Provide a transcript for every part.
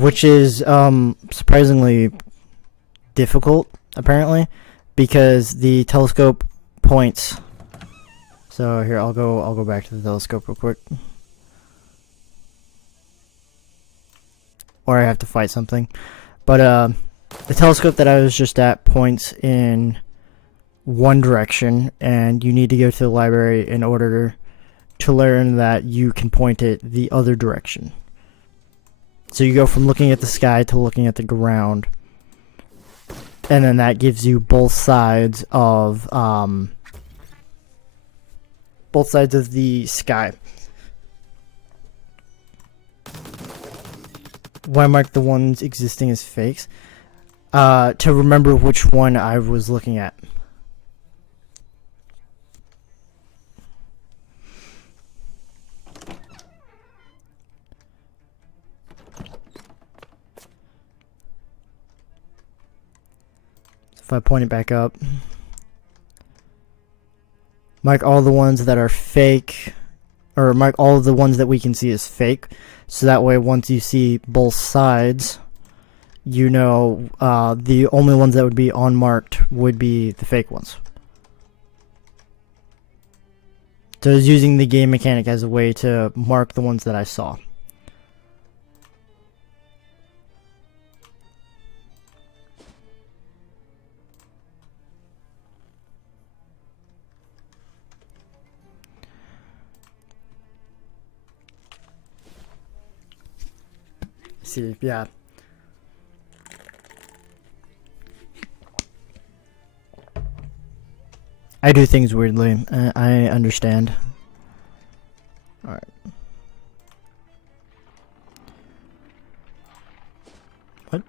which is surprisingly difficult apparently, because the telescope points. So here, I'll go back to the telescope real quick, or I have to fight something. But the telescope that I was just at points in one direction, and you need to go to the library in order to learn that you can point it the other direction. So you go from looking at the sky to looking at the ground, and then that gives you both sides of the sky. Why mark the ones existing as fakes? To remember which one I was looking at. If I point it back up, mark all the ones that are fake, or mark all of the ones that we can see as fake, so that way once you see both sides, you know the only ones that would be unmarked would be the fake ones. So I was using the game mechanic as a way to mark the ones that I saw. See, yeah. I do things weirdly. I understand. Alright. What?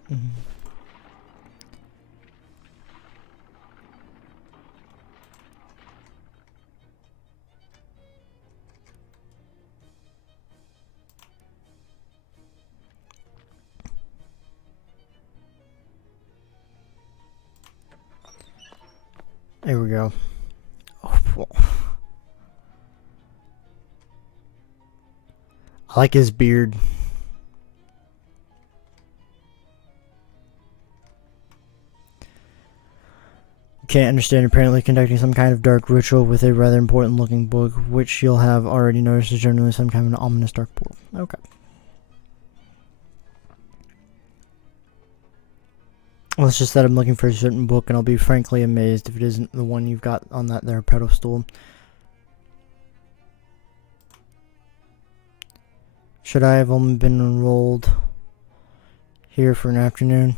There we go. Oh, I like his beard. Can't understand. Apparently conducting some kind of dark ritual with a rather important looking book, which you'll have already noticed is generally some kind of an ominous dark portal. Okay. Well, it's just that I'm looking for a certain book, and I'll be frankly amazed if it isn't the one you've got on that there pedestal. Should I have only been enrolled here for an afternoon?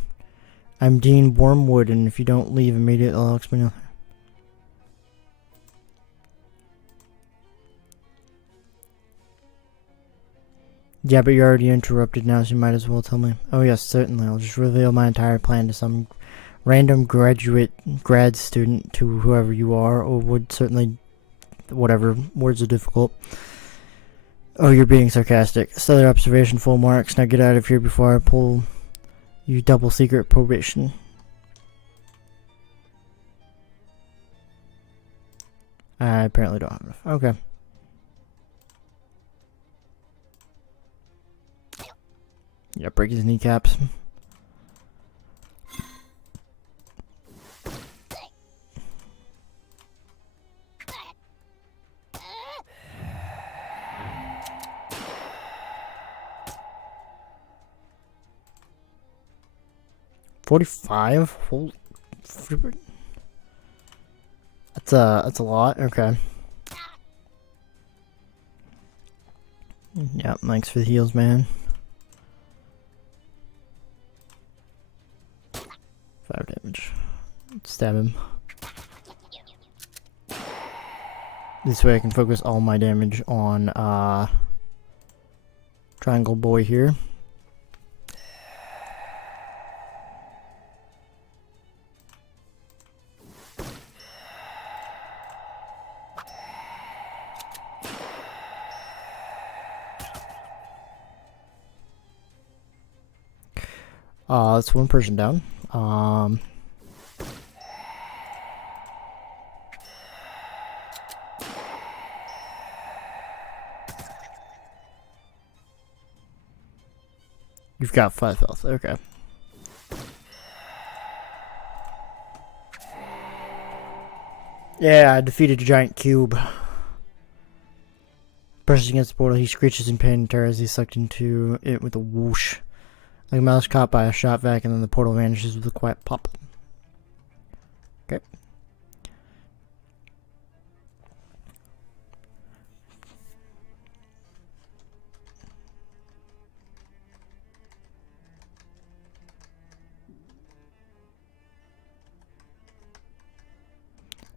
I'm Dean Wormwood, and if you don't leave immediately, I'll explain. Yeah, but you're already interrupted now, so you might as well tell me. Oh yes, certainly. I'll just reveal my entire plan to some random grad student, to whoever you are, or would certainly, whatever, words are difficult. Oh, you're being sarcastic. Stellar observation, full marks. Now get out of here before I pull you double secret probation. I apparently don't have enough. Okay. Yeah, break his kneecaps. $45? Holy fribbin'. That's a lot. Okay. Yeah, thanks for the heals, man. 5 damage. Stab him. This way I can focus all my damage on Triangle Boy here. That's one person down. You've got 5 health. Okay. Yeah, I defeated a giant cube. Brushes against the portal, he screeches in pain and terror as he's sucked into it with a whoosh. Like a mouse caught by a shot vac, and then the portal vanishes with a quiet pop. Okay.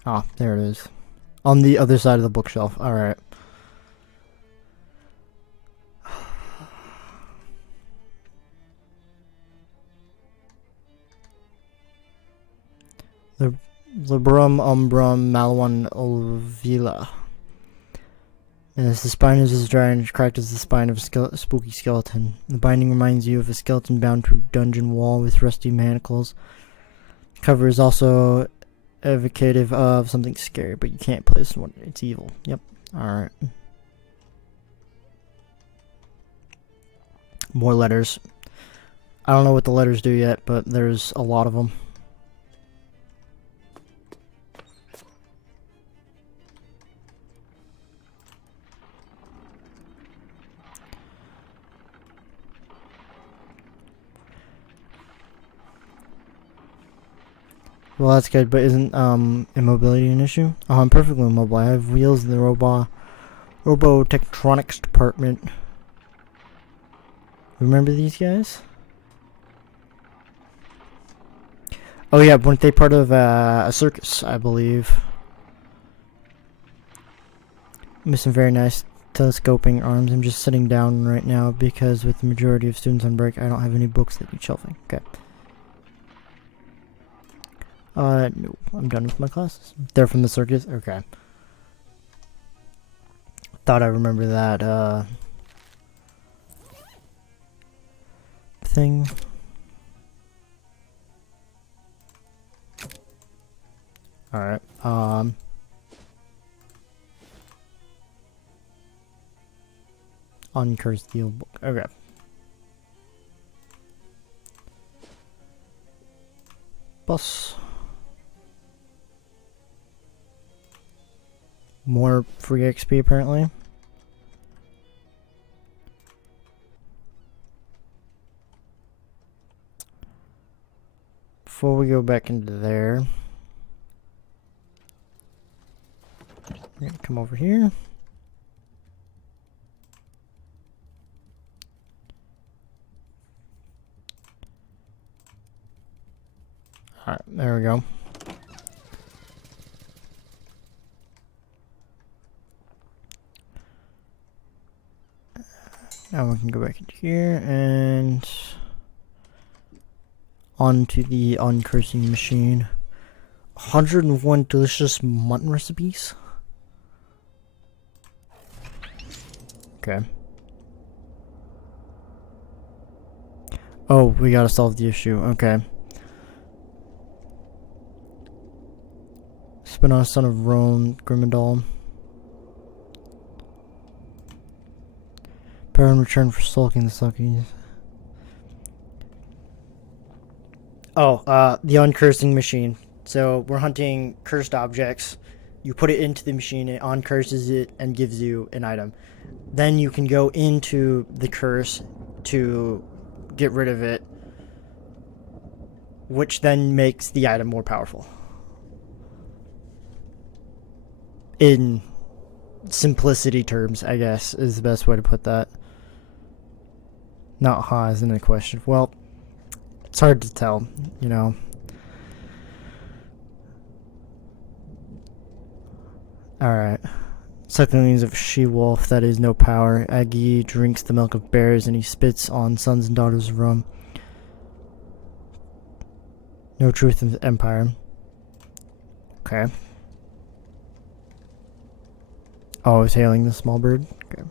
Ah, there it is. On the other side of the bookshelf. Alright. The Labrum Umbrum Malwan Olvila. And as the spine is as dry and as cracked as the spine of a spooky skeleton. The binding reminds you of a skeleton bound to a dungeon wall with rusty manacles. The cover is also evocative of something scary, but you can't place one. It's evil. Yep. Alright. More letters. I don't know what the letters do yet, but there's a lot of them. Well, that's good, but isn't immobility an issue? Oh, I'm perfectly immobile. I have wheels in the Robotetronics department. Remember these guys? Oh yeah, weren't they part of a circus, I believe? Missing very nice telescoping arms. I'm just sitting down right now because with the majority of students on break, I don't have any books that need shelving. Okay. No, I'm done with my classes. They're from the circus? Okay. Thought I remember that, thing. Alright, Uncursed Steel book. Okay. Bus. More free XP apparently. Before we go back into there, we're gonna come over here. Alright, there we go. Now we can go back into here and onto the uncursing machine. 101 delicious mutton recipes. Okay. Oh, we gotta solve the issue. Okay. Spinoff, son of Rome, Grimendal. Power in return for sulking the suckies. Oh, the uncursing machine. So we're hunting cursed objects. You put it into the machine, it uncurses it and gives you an item. Then you can go into the curse to get rid of it, which then makes the item more powerful. In simplicity terms, I guess, is the best way to put that. Not ha isn't a question. Well, it's hard to tell, you know. Alright. Sucklings of she-wolf, that is no power. Aggie drinks the milk of bears and he spits on sons and daughters of Rum. No truth in the empire. Okay. Oh, I was hailing the small bird? Okay.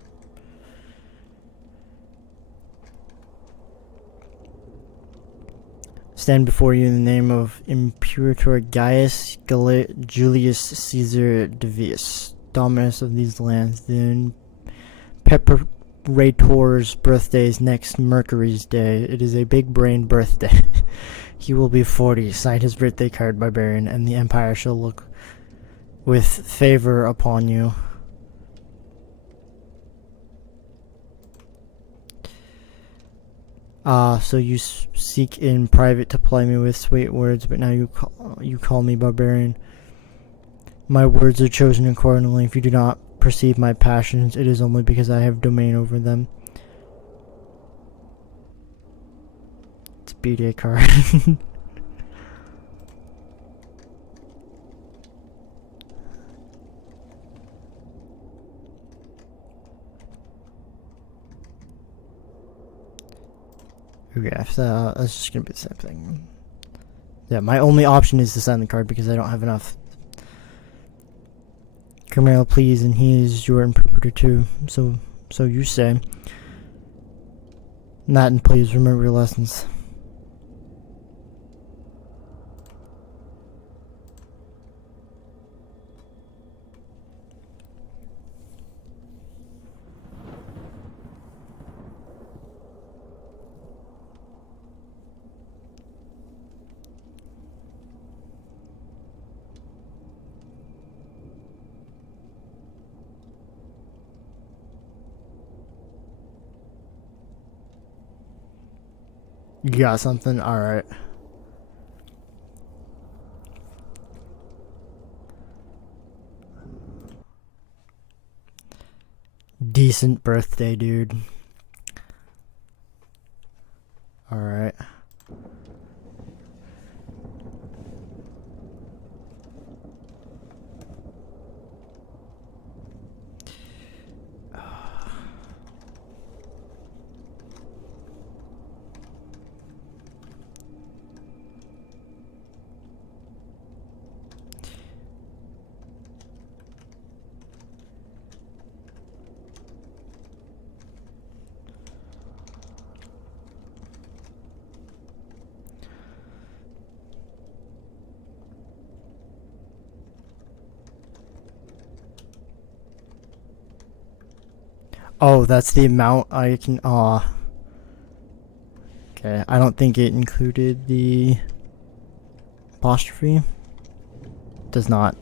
Stand before you in the name of Imperator Gaius Julius Caesar Divius, dominus of these lands, then Raytor's birthday is next Mercury's day. It is a big brain birthday. He will be 40. Sign his birthday card, barbarian, and the Empire shall look with favor upon you. So you seek in private to ply me with sweet words, but now you call me barbarian. My words are chosen accordingly. If you do not perceive my passions, it is only because I have domain over them. It's a B-Day card. Okay, so that's just gonna be the same thing. Yeah, my only option is to sign the card because I don't have enough. Camille, please, and he is your interpreter too. So you say. Not and please remember your lessons. You got something? Alright. Decent birthday, dude. Alright. Oh, that's the amount I can. Okay, I don't think it included the apostrophe. Does not.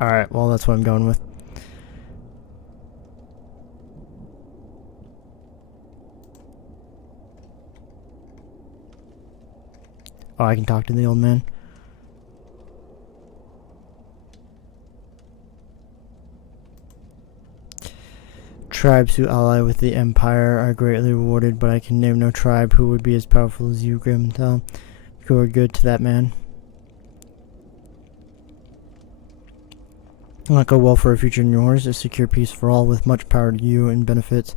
Alright, well, that's what I'm going with. Oh, I can talk to the old man. Tribes who ally with the Empire are greatly rewarded, but I can name no tribe who would be as powerful as you, Grimtel. You are good to that man. Not go well for a future in yours, a secure peace for all with much power to you and benefits.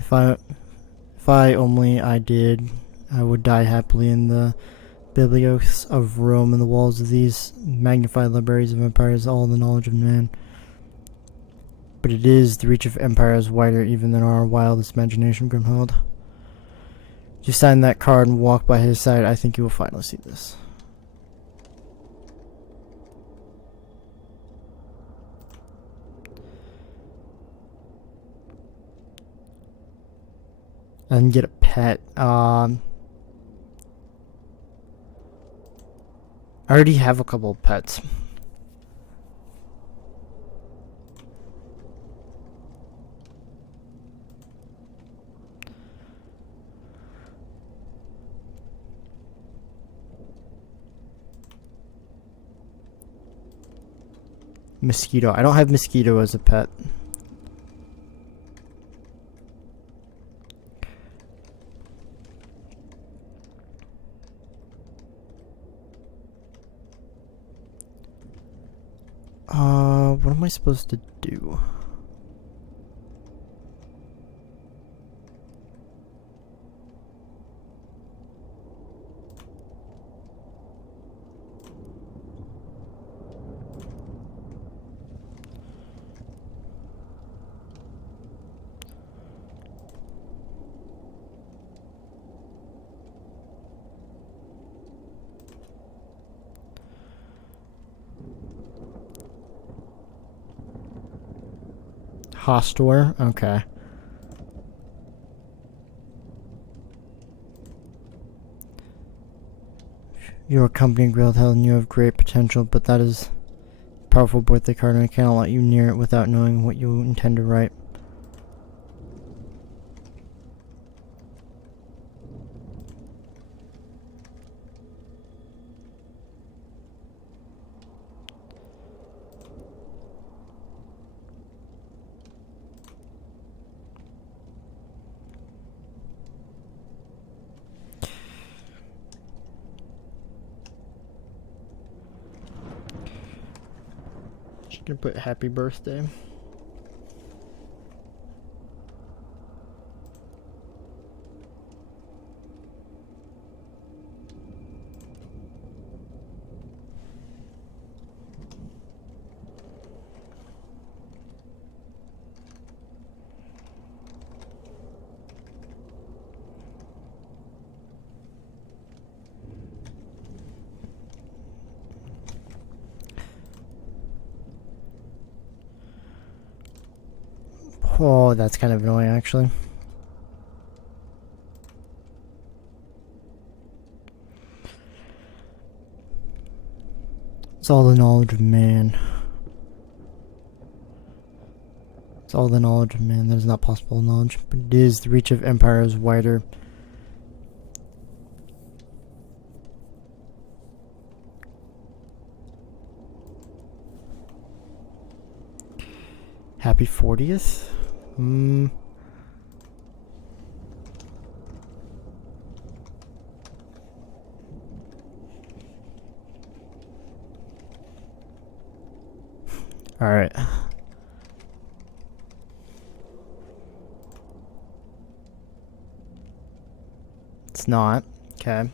If I only I did, I would die happily in the bibliotheks of Rome and the walls of these magnified libraries of empires, all the knowledge of man. But it is the reach of empire is wider even than our wildest imagination, Grimhild. If you sign that card and walk by his side, I think you will finally see this. And get a pet. I already have a couple of pets. Mosquito. I don't have mosquito as a pet. What am I supposed to do? Hostor, okay. Your company grilled hell and you have great potential, but that is a powerful birthday card and I cannot let you near it without knowing what you intend to write. Just gonna put happy birthday. Oh, that's kind of annoying, actually. It's all the knowledge of man. It's all the knowledge of man that is not possible knowledge, but it is. The reach of empire is wider. Happy 40th? Alright. It's not. Okay.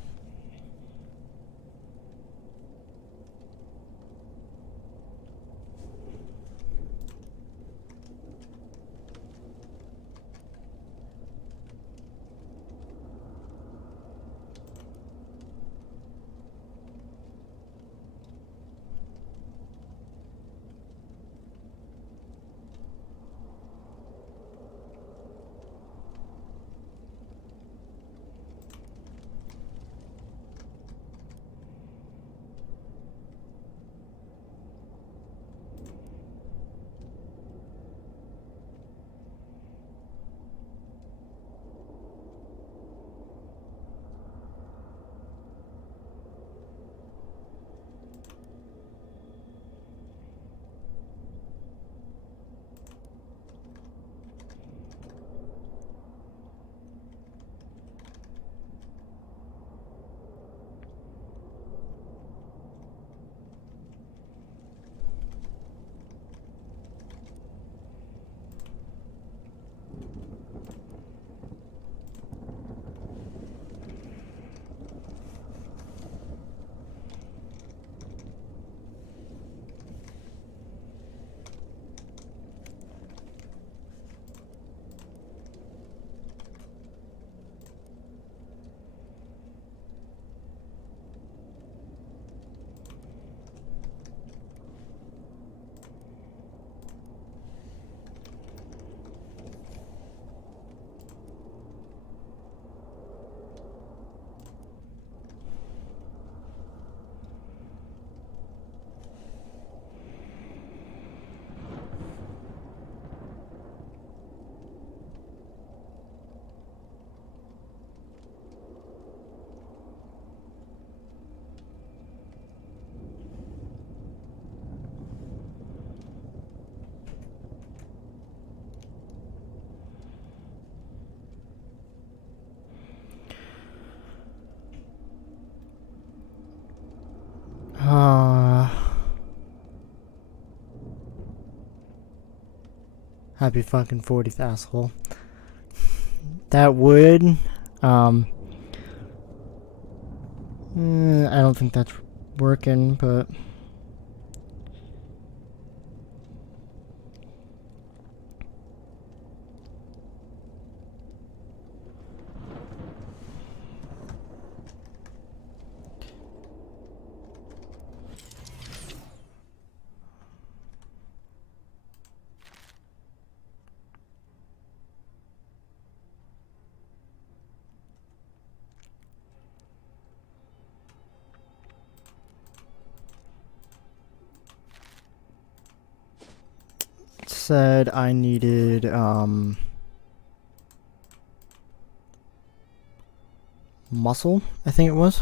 Happy fucking 40th, asshole. That would, I don't think that's working, but... said I needed, muscle, I think it was.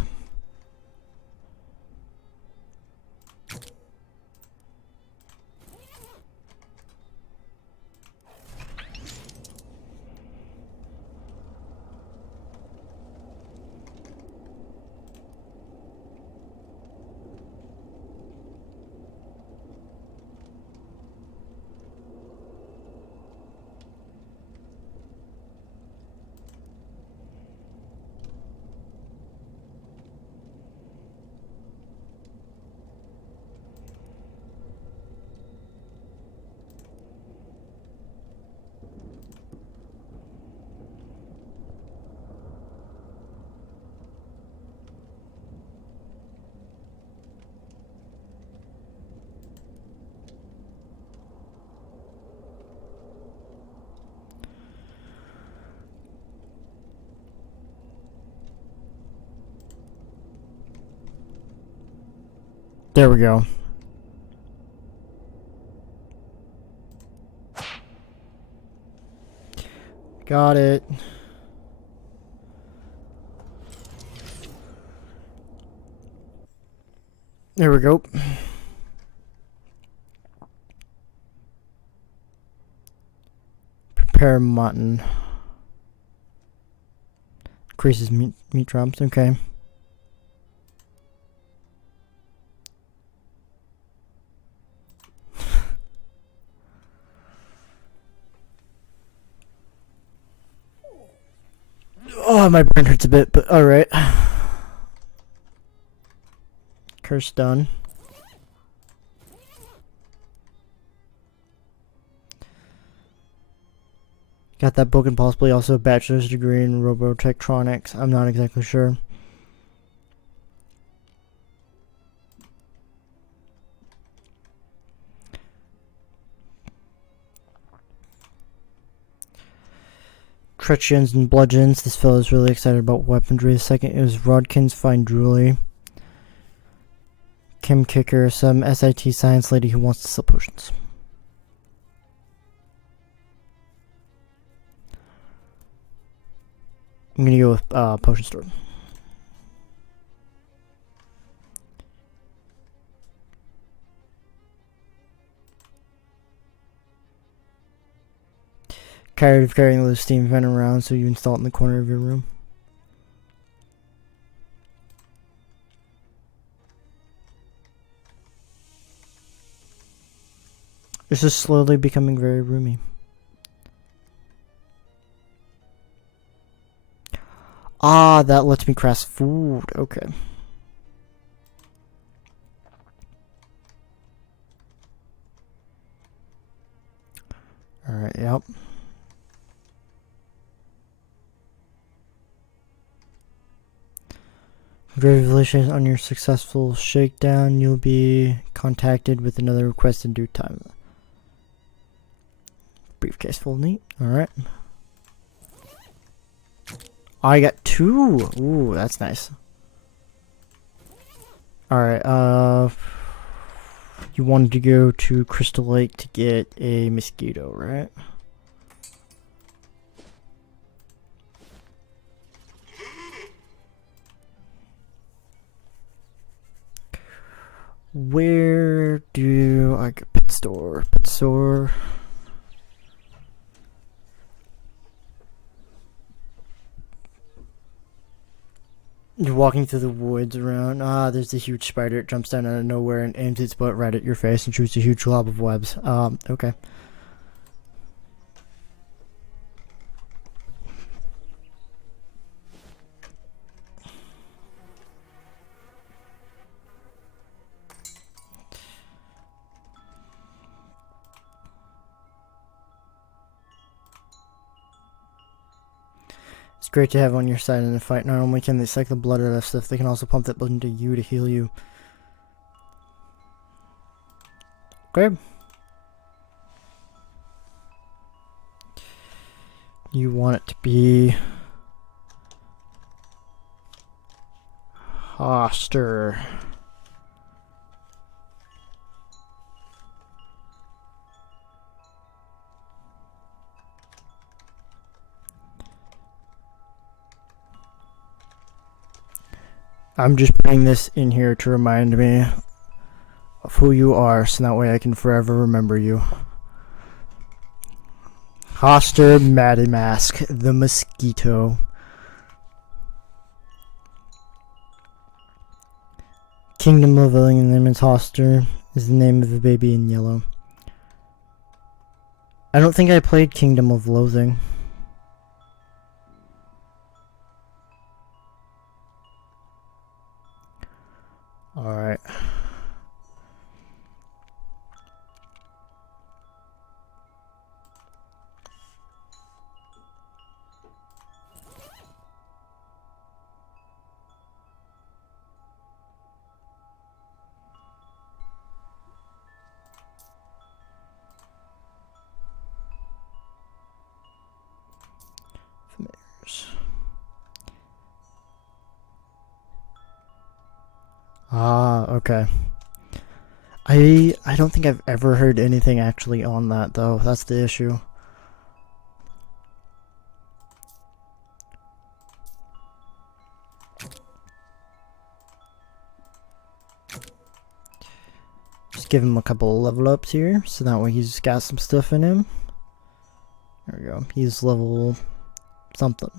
There we go. Got it. There we go. Prepare mutton. Increases meat drops. Okay. Oh, my brain hurts a bit, but alright. Curse done. Got that book and possibly also a bachelor's degree in robotetronics. I'm not exactly sure. Truncheons and bludgeons. This fellow's really excited about weaponry. The second is Rodkin's fine jewelry. Kim Kicker, some SIT science lady who wants to sell potions. I'm gonna go with potion store. Tired of carrying the steam vent around, so you install it in the corner of your room. This is slowly becoming very roomy. Ah, that lets me craft food. Okay. Alright, yep. Congratulations on your successful shakedown. You'll be contacted with another request in due time. Briefcase full, neat. Alright. I got 2. Ooh, that's nice. Alright, you wanted to go to Crystal Lake to get a mosquito, right? Where do I get pet store? Pet store. You're walking through the woods around. Ah, there's a huge spider. It jumps down out of nowhere and aims its butt right at your face and shoots a huge glob of webs. Okay. It's great to have on your side in a fight. Not only can they suck the blood out of stuff, they can also pump that blood into you to heal you. Okay. You want it to be Hoster. I'm just putting this in here to remind me of who you are, so that way I can forever remember you. Hoster Mask, the mosquito. Kingdom of Loathing, name is Hoster, is the name of the baby in yellow. I don't think I played Kingdom of Loathing. Alright. Ah, okay. I don't think I've ever heard anything actually on that, though. That's the issue. Just give him a couple of level ups here, so that way he's got some stuff in him. There we go. He's level something.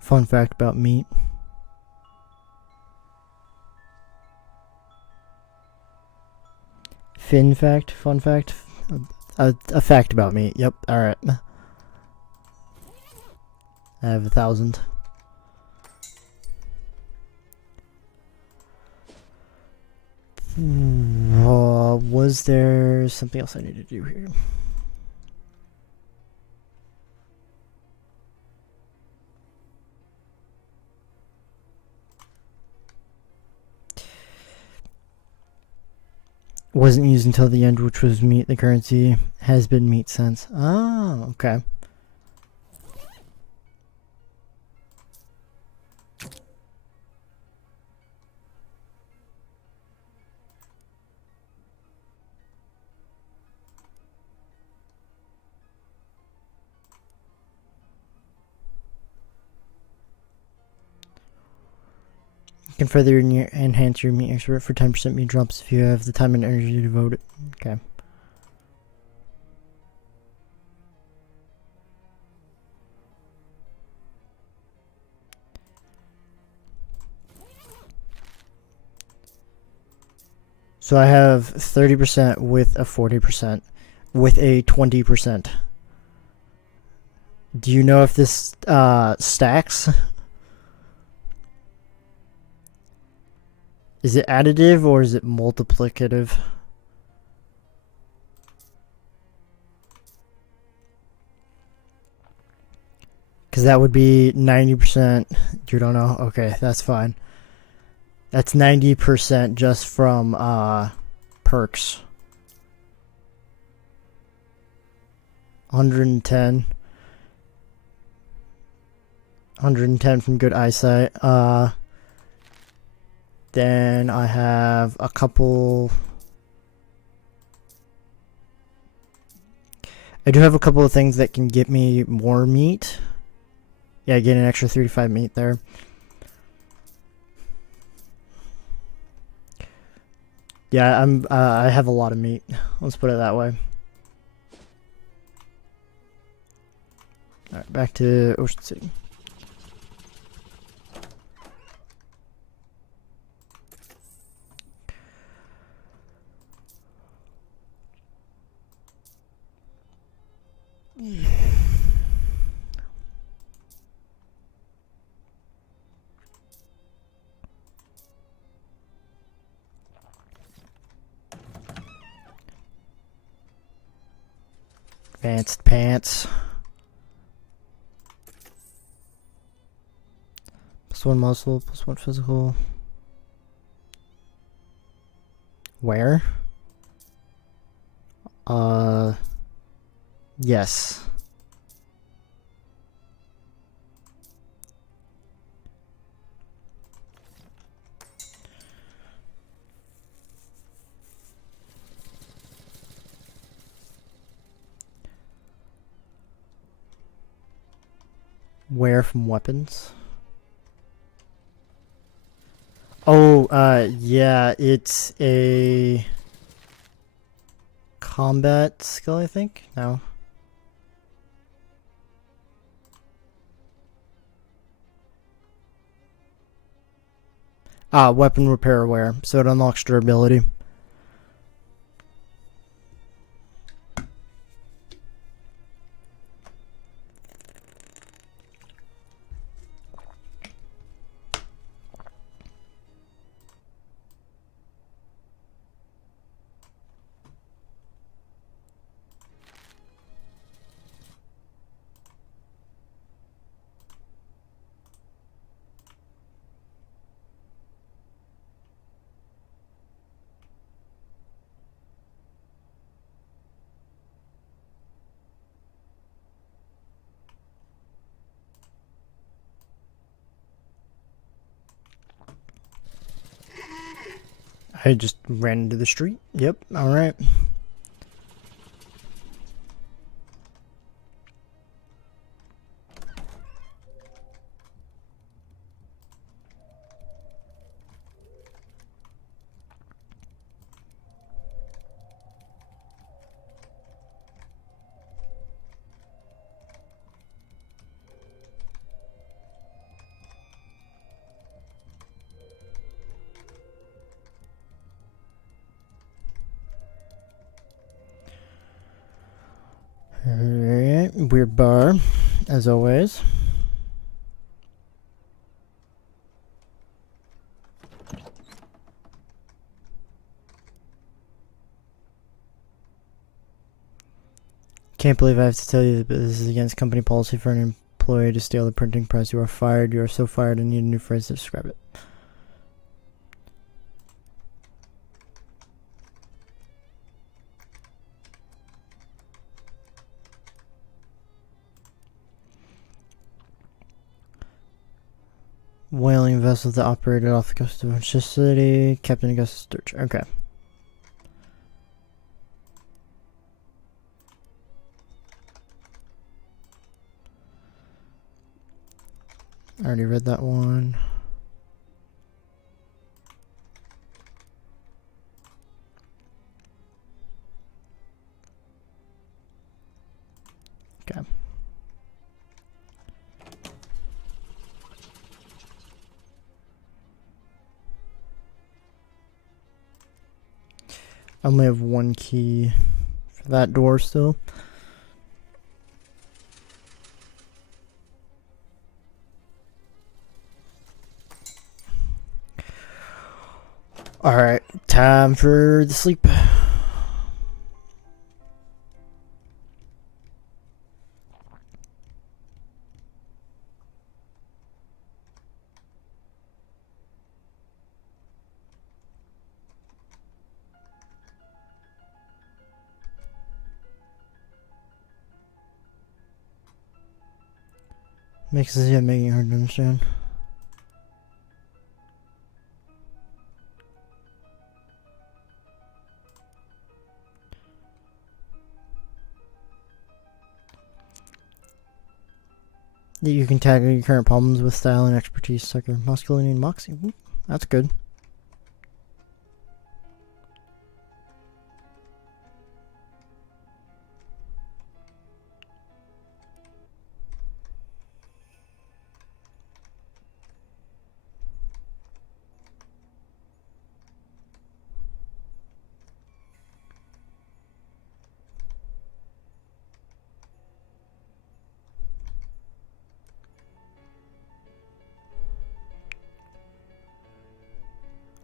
Fun fact about meat. Fun fact. A fact about meat. Yep, alright. I have 1,000. Was there something else I need to do here? Wasn't used until the end, which was meat. The currency has been meat since. Ah, okay. You can further enhance your meat expert for 10% meat drops if you have the time and energy to devote it. Okay. So I have 30% with a 40% with a 20%. Do you know if this stacks? Is it additive or is it multiplicative? Because that would be 90%. You don't know? Okay, that's fine. That's 90% just from perks. 110. 110 from good eyesight. Then I have a couple. I do have a couple of things that can get me more meat. Yeah, I get an extra 35 meat there. Yeah, I have a lot of meat. Let's put it that way. Alright, back to Ocean City. Advanced pants. +1 muscle, +1 physical. Where? Yes. Wear from weapons. Oh, yeah, it's a combat skill, I think? No. Weapon repair wear, so it unlocks durability. I just ran into the street. Yep, alright. Alright, weird bar, as always. Can't believe I have to tell you that this is against company policy for an employee to steal the printing press. You are fired. You are so fired. I need a new phrase to describe it. Whaling vessel that operated off the coast of Manchester City. Captain Augustus Sturge. Okay. I already read that one. Okay. I only have one key for that door still. Alright, time for the sleep. Makes it making it hard to understand. You can tackle your current problems with style and expertise, such as masculinity and moxie. Ooh, that's good.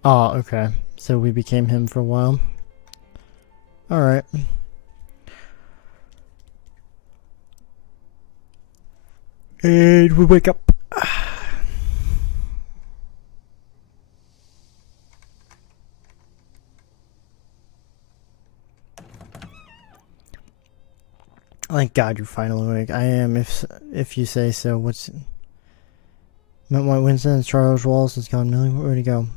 Oh, okay. So we became him for a while. Alright. And we wake up. Thank God you're finally awake. I am, if you say so. What's... Met White Winston and Charles Wallace has gone. Millie, where'd he go?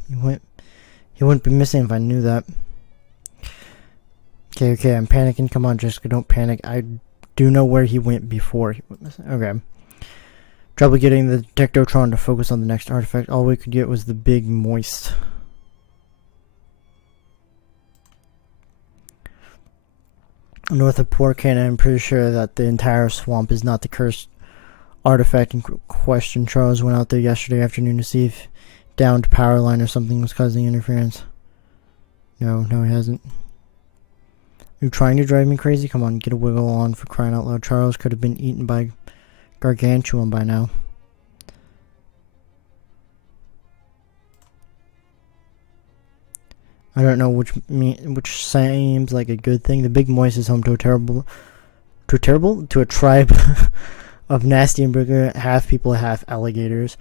He wouldn't be missing if I knew that. Okay, I'm panicking. Come on, Jessica, don't panic. I do know where he went before he went missing. Okay. Trouble getting the Detectotron to focus on the next artifact. All we could get was the big moist. North of Porcan, I'm pretty sure that the entire swamp is not the cursed artifact in question. Charles went out there yesterday afternoon to see if downed power line or something was causing interference. No, he hasn't. Are you trying to drive me crazy? Come on, get a wiggle on, for crying out loud. Charles could have been eaten by gargantuan by now. I don't know which seems like a good thing. The big moist is home to a tribe of nasty and bigger, half people, half alligators.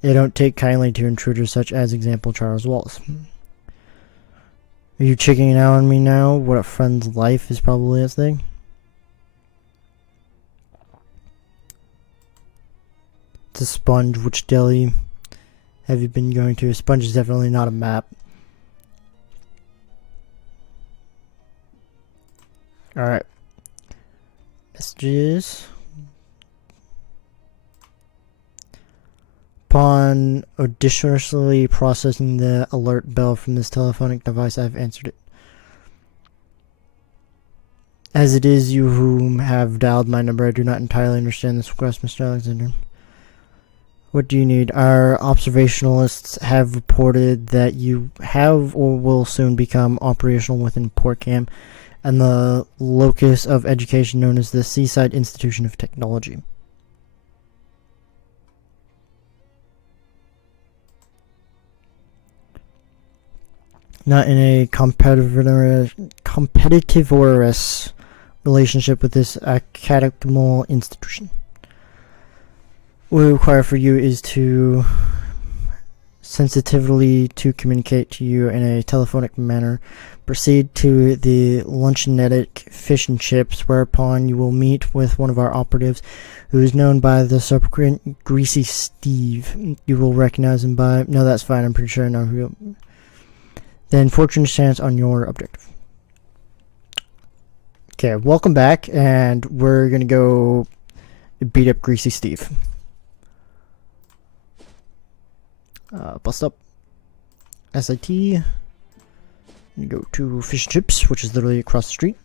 They don't take kindly to intruders such as example Charles Wallace. Are you checking out on me now? What a friend's life is probably his thing. It's a sponge. Which deli have you been going to? A sponge is definitely not a map. Alright. Messages. Upon odiously processing the alert bell from this telephonic device, I've answered it. As it is you whom have dialed my number, I do not entirely understand this request, Mr. Alexander. What do you need? Our observationalists have reported that you have or will soon become operational within Portcam and the locus of education known as the Seaside Institution of Technology. Not in a competitive relationship with this academical institution. What we require for you is to sensitively to communicate to you in a telephonic manner. Proceed to the luncheonetic fish and chips, whereupon you will meet with one of our operatives who is known by the subsequent Greasy Steve. You will recognize him by... No, that's fine. I'm pretty sure I know who... Then fortune chance on your objective. Okay, welcome back, and we're gonna go beat up Greasy Steve. Bust up. SIT. You go to Fish and Chips, which is literally across the street.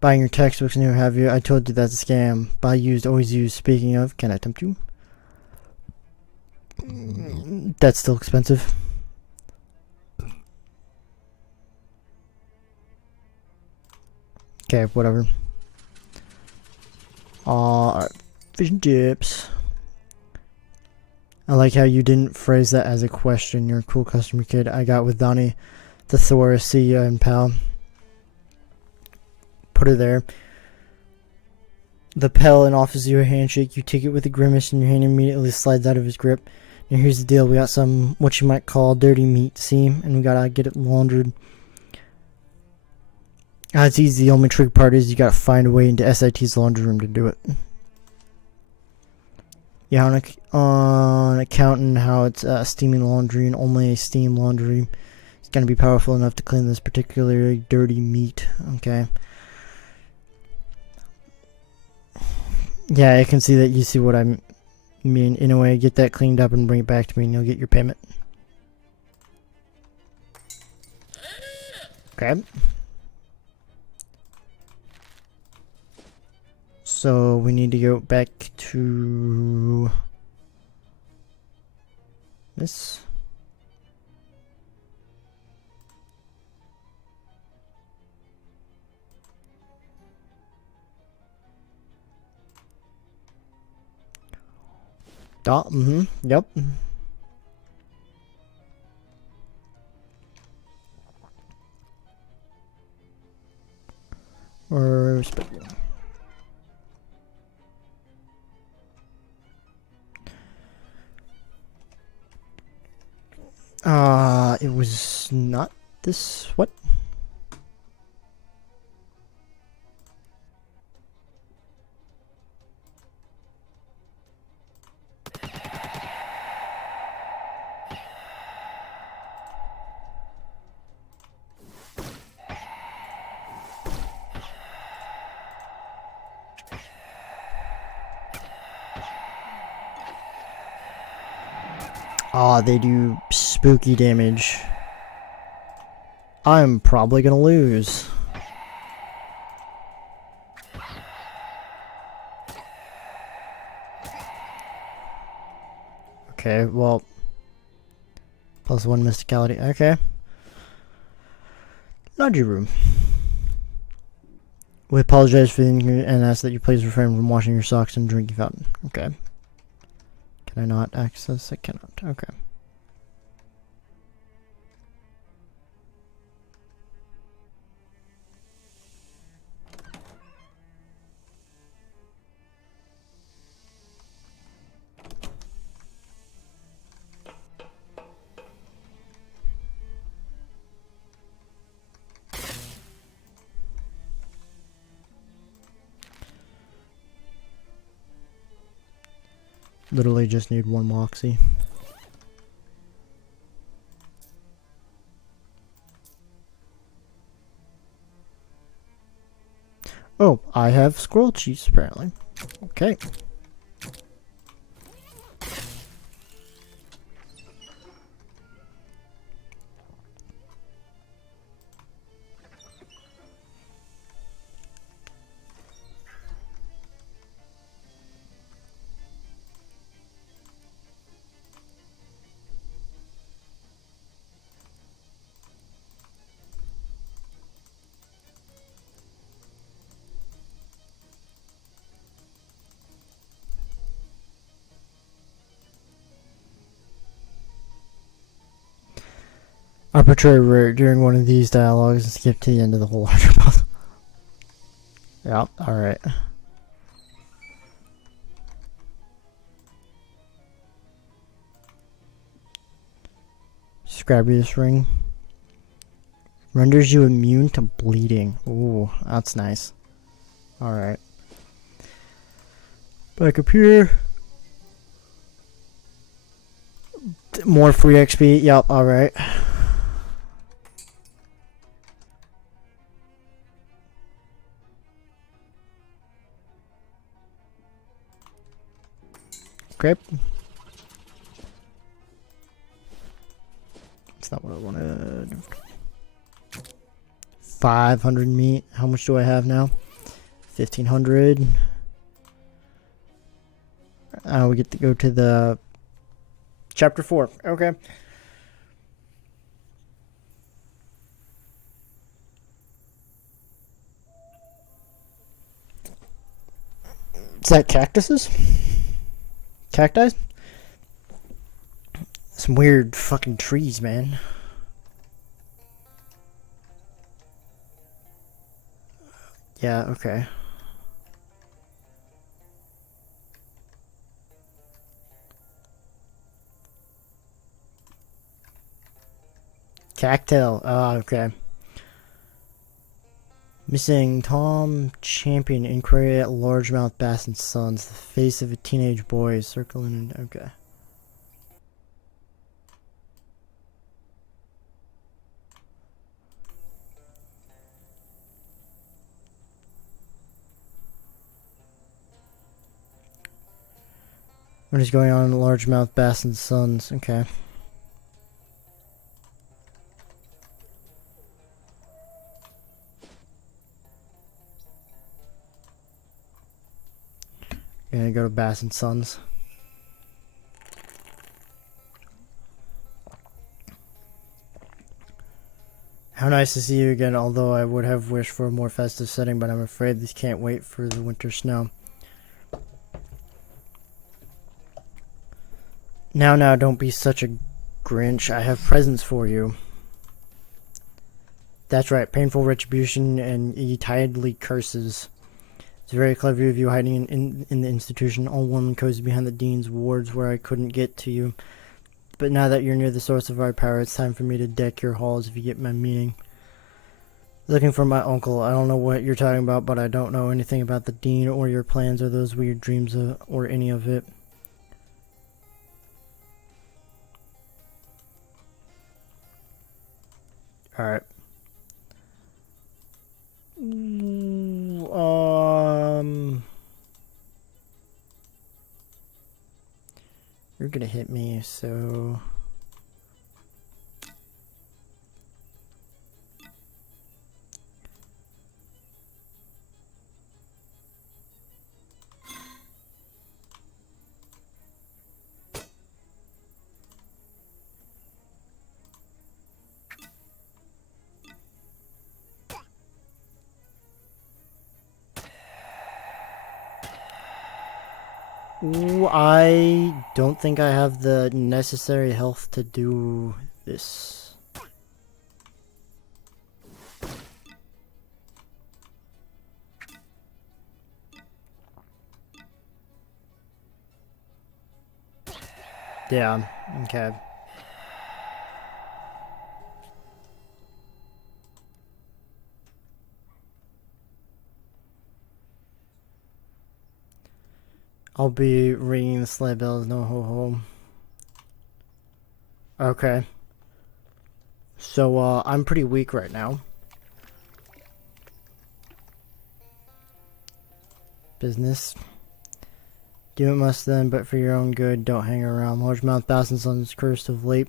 Buying your textbooks and what have you. I told you that's a scam. Buy used, always used. Speaking of, can I tempt you? That's still expensive. Okay, whatever. Alright. Fish and chips. I like how you didn't phrase that as a question. You're a cool customer kid. I got with Donnie the Thor. See ya and pal. Put her there. The pal and offers you a handshake. You take it with a grimace and your hand immediately slides out of his grip. And here's the deal. We got some, what you might call, dirty meat, see? And we gotta get it laundered. It's easy. The only trick part is you gotta find a way into SIT's laundry room to do it. Yeah, on accounting how it's steaming laundry and only a steam laundry is gonna be powerful enough to clean this particularly dirty meat. Okay. Yeah, I can see that you see what I mean. In a way, get that cleaned up and bring it back to me and you'll get your payment. Okay. So we need to go back to this. Yep. Or it was not this. What? Ah, they do spooky damage. I'm probably gonna lose. Okay, well, +1 mysticality. Okay. Laundry room. We apologize for the inconvenience and ask that you please refrain from washing your socks and drinking fountain. Okay. Can I not access? I cannot. Okay. Literally just need 1 moxie. Oh, I have squirrel cheese apparently. Okay. Arbitrary rare during one of these dialogues and skip to the end of the whole larger puzzle. Yep, alright. Just grab this ring. Renders you immune to bleeding. Ooh, that's nice. Alright. Back up here. More free XP. Yep, alright. Okay. That's not what I wanted. 500 meat. How much do I have now? 1,500. We get to go to the chapter 4. Okay. Is that cactuses? Cacti? Some weird fucking trees, man. Yeah, okay. Cactail. Okay. Missing Tom Champion. Inquiry at Largemouth Bass and Sons. The face of a teenage boy circling. Okay. What is going on in Largemouth Bass and Sons? Okay. Gonna go to Bass and Sons. How nice to see you again, although I would have wished for a more festive setting, but I'm afraid this can't wait for the winter snow. Now, don't be such a Grinch. I have presents for you. That's right, painful retribution and etidally curses. It's very clever of you hiding in the institution, all warm and cozy behind the dean's wards where I couldn't get to you. But now that you're near the source of our power, it's time for me to deck your halls, if you get my meaning. Looking for my uncle. I don't know what you're talking about, but I don't know anything about the dean or your plans or those weird dreams or any of it. Alright. You're gonna hit me, so... Ooh, I don't think I have the necessary health to do this. Yeah, okay. I'll be ringing the sleigh bells, no ho ho. Okay. So, I'm pretty weak right now. Business. Do it must then, but for your own good, don't hang around. Largemouth bass and sons cursed of late.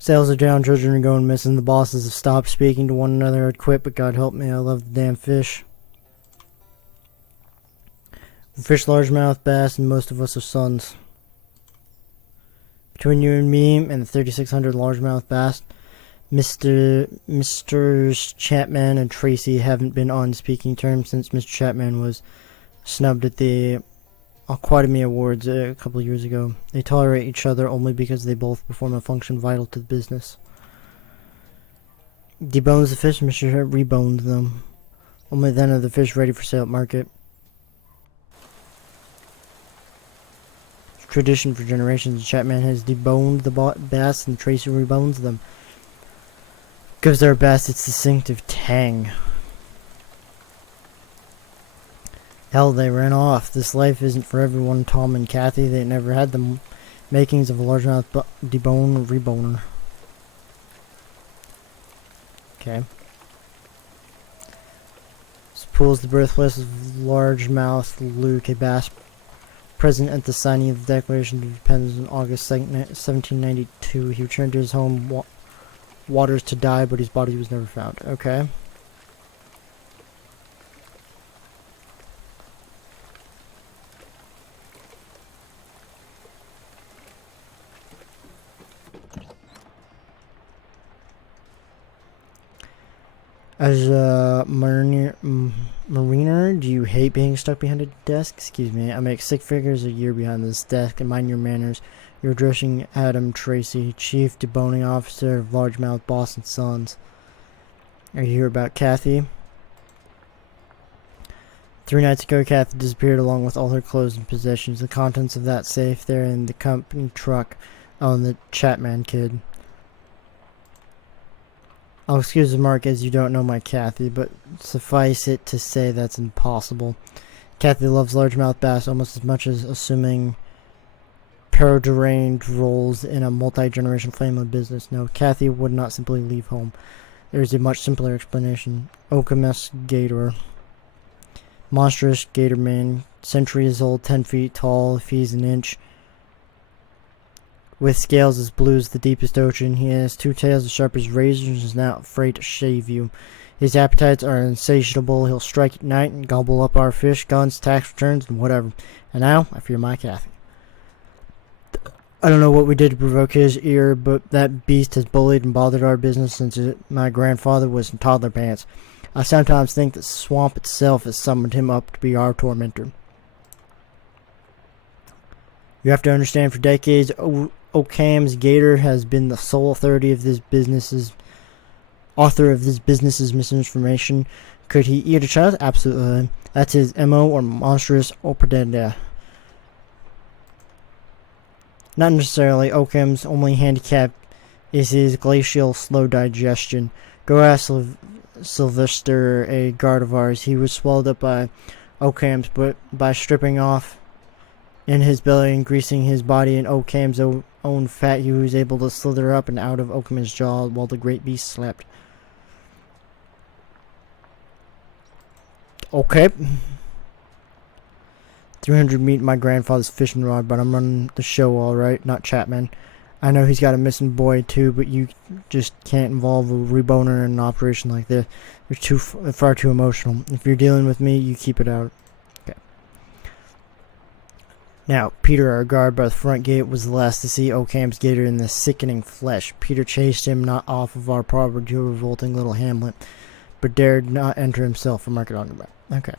Sales are down, children are going missing. The bosses have stopped speaking to one another. I'd quit, but God help me, I love the damn fish. We fish largemouth bass, and most of us are sons. Between you and me and the 3,600 largemouth bass, Mr. Chapman and Tracy haven't been on speaking terms since Mr. Chapman was snubbed at the Aquademy Awards a couple of years ago. They tolerate each other only because they both perform a function vital to the business. Debones the fish, Mr. Rebones them. Only then are the fish ready for sale at market. Tradition for generations. Chapman has deboned the bass and Tracy rebones them. Gives their bass its distinctive tang. Hell, they ran off. This life isn't for everyone. Tom and Kathy, they never had the makings of a largemouth debone reboner. Okay. This pool is the birthplace of largemouth Luke, a bass present at the signing of the Declaration of Independence on August 2nd, 1792. He returned to his home waters to die, but his body was never found. Okay. As a mariner, do you hate being stuck behind a desk? Excuse me, I make 6 figures a year behind this desk, and mind your manners. You're addressing Adam Tracy, Chief Deboning Officer of Largemouth Boston Sons. Are you here about Kathy? 3 nights ago, Kathy disappeared along with all her clothes and possessions. The contents of that safe there in the company truck on the Chapman kid. I'll excuse the remark as you don't know my Kathy, but suffice it to say that's impossible. Kathy loves largemouth bass almost as much as assuming deranged roles in a multi-generation family business. No, Kathy would not simply leave home. There's a much simpler explanation. Okemos gator. Monstrous gator man, centuries old, 10 feet tall, if he's an inch. With scales as blue as the deepest ocean, he has 2 tails as sharp as razors and is not afraid to shave you. His appetites are insatiable. He'll strike at night and gobble up our fish, guns, tax returns, and whatever. And now, I fear my Kathy. I don't know what we did to provoke his ear, but that beast has bullied and bothered our business since my grandfather was in toddler pants. I sometimes think that swamp itself has summoned him up to be our tormentor. You have to understand, for decades, Occam's Gator has been the sole authority of this business's misinformation. Could he eat a child? Absolutely. That's his MO, or monstrous operandi. Not necessarily. Occam's only handicap is his glacial slow digestion. Go ask Sylvester, a guard of ours. He was swallowed up by Occam's, but by stripping off in his belly and greasing his body in Occam's own fat, he was able to slither up and out of Occam's jaw while the great beast slept. Okay. 300 meat in my grandfather's fishing rod, but I'm running the show all right, not Chapman. I know he's got a missing boy too, but you just can't involve a reboner in an operation like this. You're far too emotional. If you're dealing with me, you keep it out. Okay. Now, Peter, our guard by the front gate, was the last to see Occam's gator in the sickening flesh. Peter chased him not off of our property to a revolting little hamlet, but dared not enter himself or mark it on the map. Okay.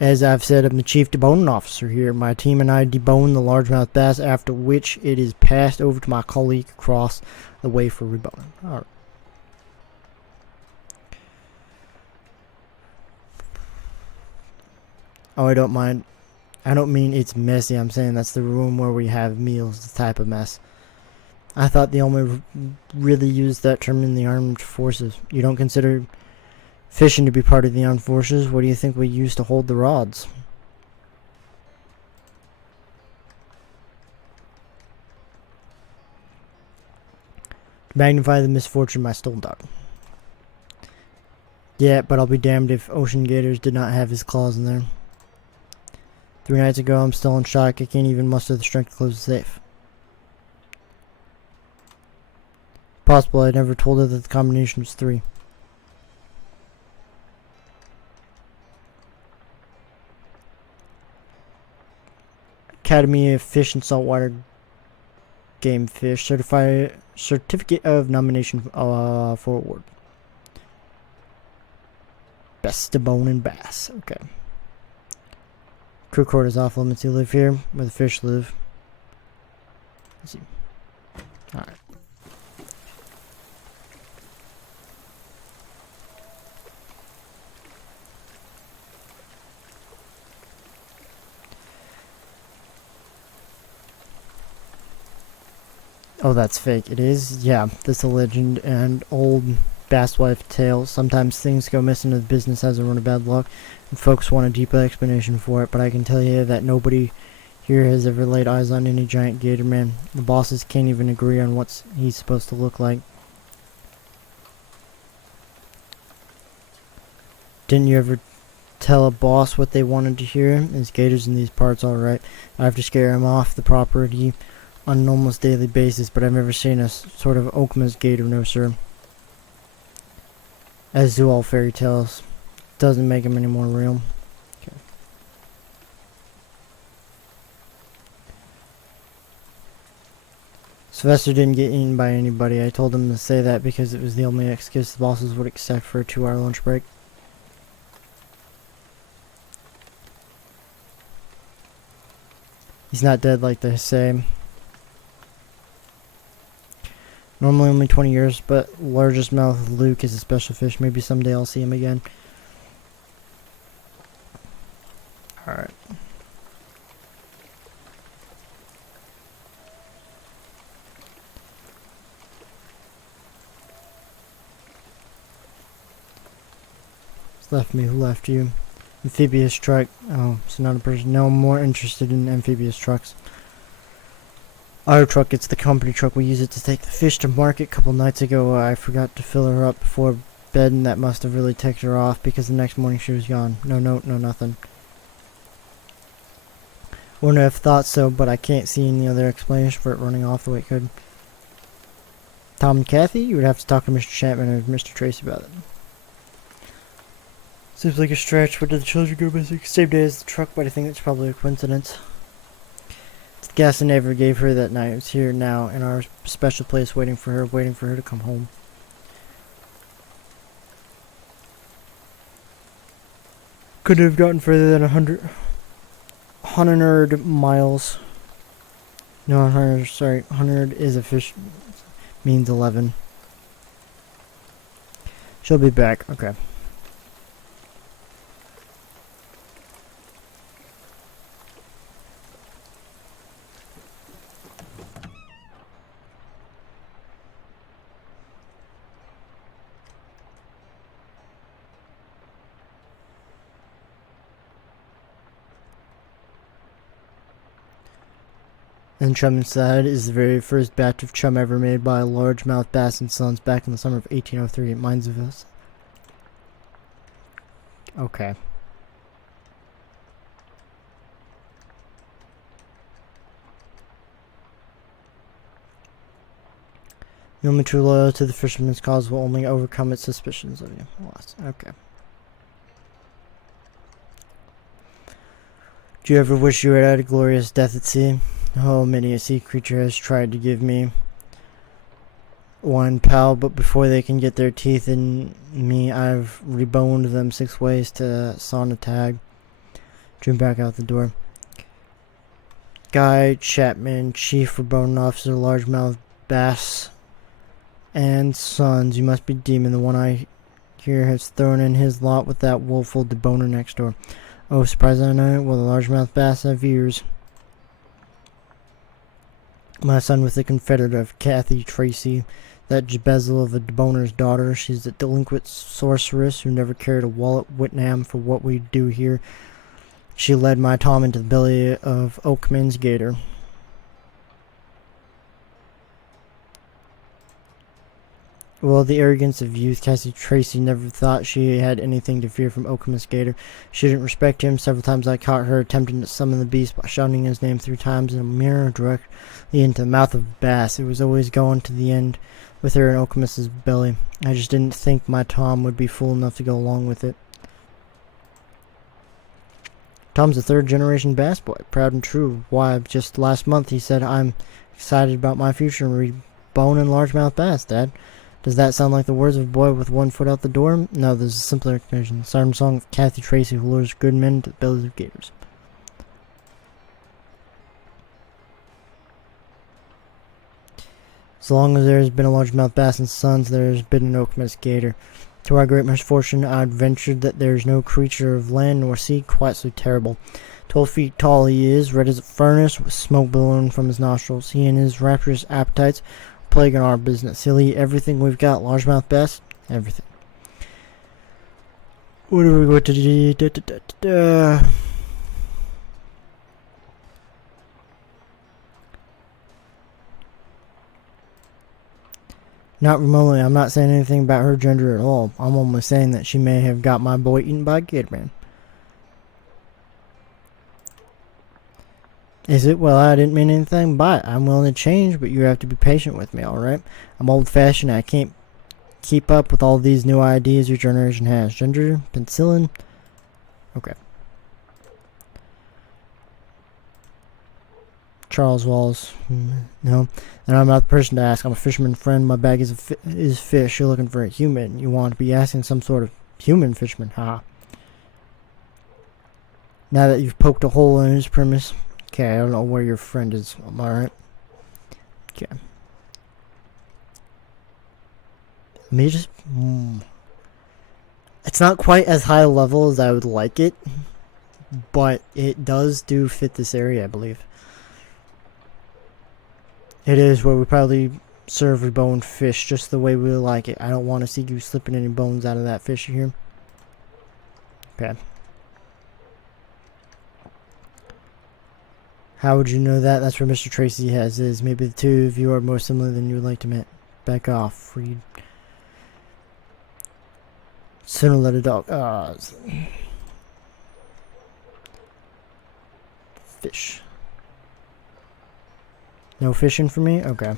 As I've said, I'm the chief deboning officer here. My team and I debone the largemouth bass, after which it is passed over to my colleague across the way for reboning. All right. Oh, I don't mind. I don't mean it's messy. I'm saying that's the room where we have meals, the type of mess. I thought the only really used that term in the armed forces. You don't consider fishing to be part of the armed forces? What do you think we use to hold the rods? To magnify the misfortune of my stolen daughter. Yeah, but I'll be damned if Ocean Gators did not have his claws in there. 3 nights ago, I'm still in shock. I can't even muster the strength to close the safe. Possible I never told her that the combination was 3. Academy of Fish and Saltwater Game Fish Certificate of Nomination for award. Best deboning bass. Okay. Crew quarters off limits. You live here where the fish live. Let's see. Alright. Oh, that's fake. It is? Yeah, that's a legend and old bass wife tale. Sometimes things go missing and the business has a run of bad luck, and folks want a deeper explanation for it, but I can tell you that nobody here has ever laid eyes on any giant gator man. The bosses can't even agree on what he's supposed to look like. Didn't you ever tell a boss what they wanted to hear? There's gators in these parts, alright. I have to scare him off the property on an almost daily basis, but I've never seen a sort of Oakman's gator, no sir. As do all fairy tales. Doesn't make them any more real. Okay. Sylvester didn't get eaten by anybody. I told him to say that because it was the only excuse the bosses would accept for a 2-hour lunch break. He's not dead like they say. Normally only 20 years, but largest mouth Luke is a special fish. Maybe someday I'll see him again. Alright. What's left me? Who left you? Amphibious truck. Oh, so not a person. No, I'm more interested in amphibious trucks. Our truck, it's the company truck. We use it to take the fish to market. A couple nights ago, I forgot to fill her up before bed, and that must have really ticked her off because the next morning she was gone. No note, no nothing. Wouldn't have thought so, but I can't see any other explanation for it running off the way it could. Tom and Kathy? You would have to talk to Mr. Chapman or Mr. Tracy about it. Seems like a stretch. Where did the children go missing? Same day as the truck, but I think it's probably a coincidence. The gas I never gave her that night is here now in our special place waiting for her to come home. Couldn't have gotten further than 100 miles. No, 100, sorry. 100 is a fish, means 11. She'll be back, okay. And chum inside is the very first batch of chum ever made by a largemouth bass and sons back in the summer of 1803 at Mines of us. Okay. You're only too loyal to the fisherman's cause will only overcome its suspicions of you. Okay. Do you ever wish you had had a glorious death at sea? Oh, many a sea creature has tried to give me one, pal, but before they can get their teeth in me, I've reboned them 6 ways to Sonatag. Drew back out the door. Guy Chapman, Chief Reboning Officer, Largemouth Bass and Sons. You must be Demon, the one I hear has thrown in his lot with that woeful deboner next door. Oh, surprised I know it? Well, the largemouth bass have ears. My son with the Confederate of Kathy Tracy, that Jezebel of a deboner's daughter. She's a delinquent sorceress who never carried a wallet Whitnam for what we do here. She led my Tom into the belly of Oakman's gator. Well, the arrogance of youth, Cassie Tracy never thought she had anything to fear from Oakman's gator. She didn't respect him. Several times I caught her attempting to summon the beast by shouting his name 3 times in a mirror directly into the mouth of a bass. It was always going to the end with her in Oakman's belly. I just didn't think my Tom would be fool enough to go along with it. Tom's a 3rd-generation bass boy, proud and true. Why, just last month he said, I'm excited about my future and reboning largemouth bass, Dad. Does that sound like the words of a boy with 1 foot out the door? No, there's a simpler explanation. The siren song of Kathy Tracy who lures good men to the bellies of gators. As long as there has been a largemouth bass and Sons, there has been an Oakman's gator. To our great misfortune, I ventured that there is no creature of land nor sea quite so terrible. 12 feet tall he is, red as a furnace, with smoke billowing from his nostrils. He and his rapturous appetites plaguing our business. He'll eat everything we've got. Largemouth bass, everything. What are we going to do? Not remotely. I'm not saying anything about her gender at all. I'm only saying that she may have got my boy eaten by a gator man. Is it? Well, I didn't mean anything by it. I'm willing to change, but you have to be patient with me, alright? I'm old-fashioned. I can't keep up with all these new ideas your generation has. Ginger, penicillin. Okay. Charles Walls. No. And I'm not the person to ask. I'm a fisherman friend. My bag is fish. You're looking for a human. You want to be asking some sort of human fisherman. Haha. Now that you've poked a hole in his premise. Okay, I don't know where your friend is. Am I right? Okay. Let me just... It's not quite as high level as I would like it, but it does fit this area, I believe. It is where we probably serve reboned fish just the way we like it. I don't want to see you slipping any bones out of that fish here. Okay. How would you know that? That's where Mr. Tracy has his. Maybe the 2 of you are more similar than you would like to admit. Back off, Reed. Sooner let a dog. Fish. No fishing for me? Okay.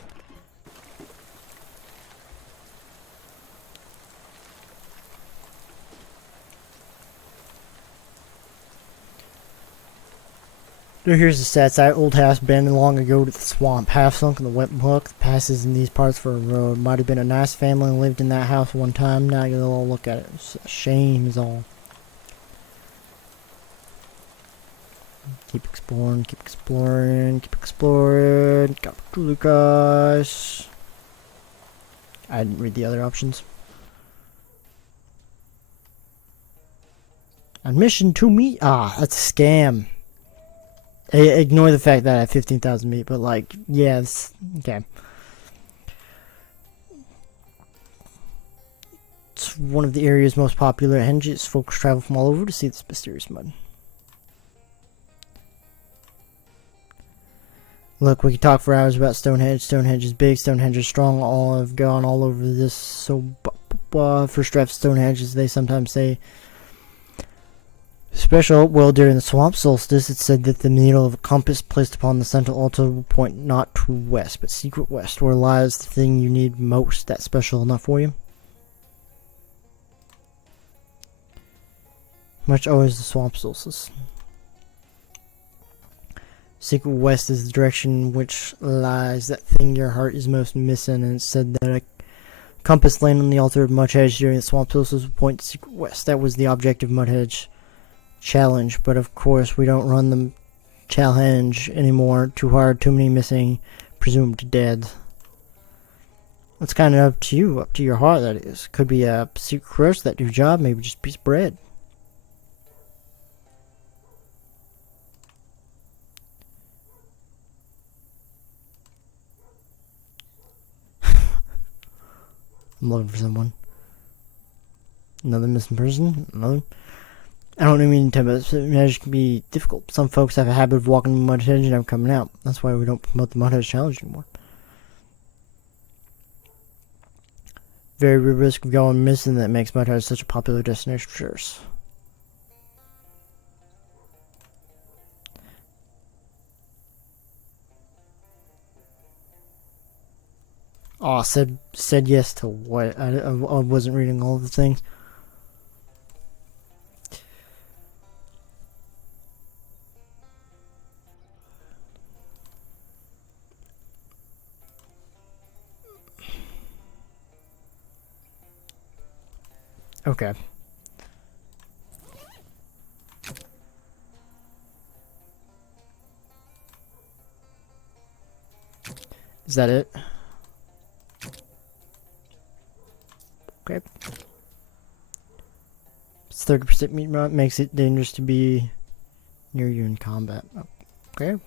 Here's the stats. That old house abandoned long ago to the swamp. Half sunk in the wet muck. The passes in these parts for a road. Might have been a nice family and lived in that house one time. Now you'll all look at it. It's a shame is all. Keep exploring, keep exploring, keep exploring. Got Lucas. I didn't read the other options. Admission to meat. Ah, that's a scam. Ignore the fact that I have 15,000 meat, but like, yeah, okay. It's one of the area's most popular henges. Folks travel from all over to see this mysterious mud. Look, we could talk for hours about Stonehenge. Stonehenge is big, Stonehenge is strong. All have gone all over this. So, first draft Stonehenge, as they sometimes say. Special, well, during the swamp solstice, it said that the needle of a compass placed upon the central altar will point not to west, but secret west, where lies the thing you need most. That's special enough for you? Much always the swamp solstice. Secret west is the direction in which lies that thing your heart is most missing, and it said that a compass laying on the altar of Mudhedge during the swamp solstice would point to secret west. That was the object of Mudhedge challenge, but of course we don't run the challenge anymore. Too hard, too many missing, presumed dead. It's kind of up to you, up to your heart, that is. Could be a secret crust that do job, maybe just a piece of bread. I'm looking for someone. Another missing person? Another? I don't mean to, but Mudhedge can be difficult. Some folks have a habit of walking the Mudhedge and never coming out. That's why we don't promote the Mudhedge challenge anymore. Very real risk of going missing that makes Mudhedge such a popular destination for tourists. Oh, said yes to what? I wasn't reading all the things. Okay. Is that it? Okay. It's 30% meat rot, makes it dangerous to be near you in combat. Okay.